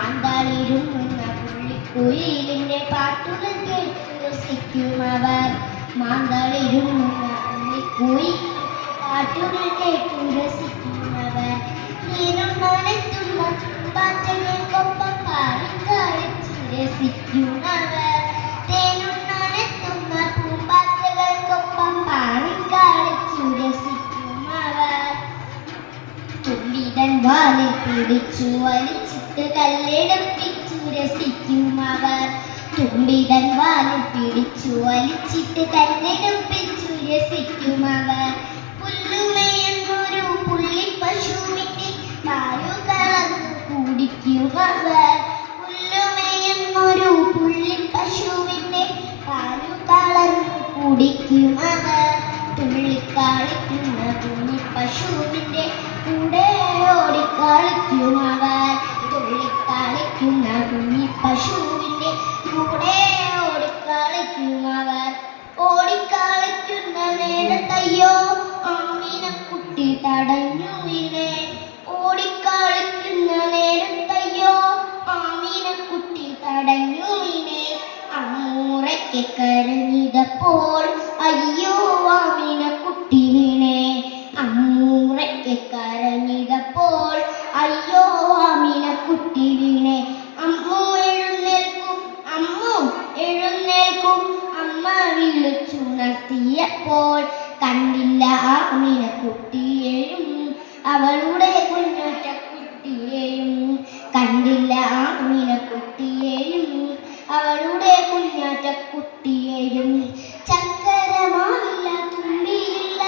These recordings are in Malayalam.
മാന്തളിരുന്ന പുള്ളിക്കുയിലിന്റെ പാട്ടുകൾ കേട്ട് രസിക്കുമവർ. മാന്തളിരുന്ന പുള്ളിക്കുയിലിന്റെ പാട്ടുകൾ കേട്ടു രസിക്കുന്നവർ. നീരും നനയ്ക്കുന്ന പാറ്റകൾക്കൊപ്പം പാടിക്കളിച്ചു രസിക്കുന്നവർ. തേനും നനയ്ക്കുന്ന പൂമ്പാറ്റകൾക്കൊപ്പം പാടിക്കളിച്ചു രസിക്കുന്നവർ. തുമ്പിതൻ വാലിൽ പിടിച്ചു വലിച്ചിട്ട് കല്ലെടുപ്പിച്ചു രസിക്കുമവർ. തുമ്പിതൻ വാലിൽ പിടിച്ചു വലിച്ചിട്ട് കല്ലെടുപ്പിച്ചു രസിക്കുമവർ. പുല്ലുമേയുന്നൊരു പുള്ളിപ്പശുവിന്റെ പാലു കളന്നു കുടിക്കുമവർ. പുല്ലുമേയുന്നൊരു പുള്ളിപ്പശുവിന്റെ പാലു കളന്നു കുടിക്കുമവർ. തുള്ളിക്കളിക്കുന്ന കുഞ്ഞിപ്പശുവിന്റെ കൂടെ ഓടിക്കളിക്കുമവർ. തുള്ളിക്കളിക്കുന്ന കുഞ്ഞിപ്പശുവിന്റെ കൂടെ ഓടിക്കളിക്കുമവർ. ഓടിക്കളിക്കുന്ന നേരത്തയ്യോ അമ്മിനക്കുട്ടി തടഞ്ഞു വീണേ. ഓടിക്കളിക്കുന്ന നേരത്തയ്യോ അമ്മിനക്കുട്ടി തടഞ്ഞു വീണേ. അമ്മൂറയ്ക്ക് കരഞ്ഞിതപ്പോൾ അയ്യോ ആമിനക്കുട്ടി വീണേ. അമ്മൂറയ്ക്ക് കരഞ്ഞിതപ്പോൾ അയ്യോ ആമിനക്കുട്ടി വീണേ. അമ്മു എഴുന്നേൽക്കും, അമ്മു എഴുന്നേൽക്കും, അമ്മ വിളിച്ചുണർത്തിയപ്പോൾ കണ്ടില്ല ആമിനക്കുട്ടിയെയും അവളുടെ കുഞ്ഞാറ്റക്കുട്ടിയെയും. കണ്ടില്ല ആമിനക്കുട്ടിയെയും അവളുടെ കുഞ്ഞാറ്റക്കുട്ടിയെയും. ചക്കരമാവില്ല, തുമ്പിയില്ല,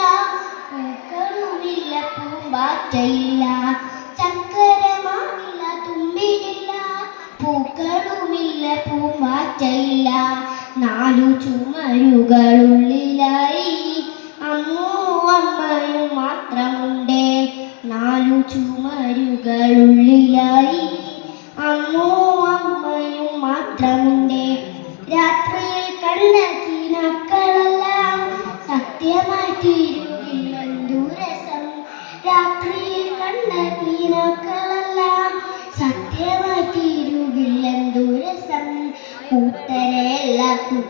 പൂക്കളുമില്ല, പൂമ്പാറ്റയില്ല. ചക്കരമാവില്ല, തുമ്പിയില്ല, പൂക്കളുമില്ല, പൂമ്പാറ്റയില്ല. നാലു ചുമരുകളുള്ളിലായി അമ്മൂ അമ്മയും മാത്രമുണ്ടേ. നാലു ചുമരുകളുള്ളിലായി അമ്മൂ അമ്മയും മാത്രമുണ്ടേ. രാത്രിയിൽ കണ്ട കിനാക്കളെല്ലാം സത്യമായി തീരുകില്ലെന്തു രസം. രാത്രിയിൽ കണ്ട കിനാക്കളെല്ലാം സത്യമായി തീരുകില്ലെന്തു രസം. കൂട്ടരെ എല്ലാവർക്കും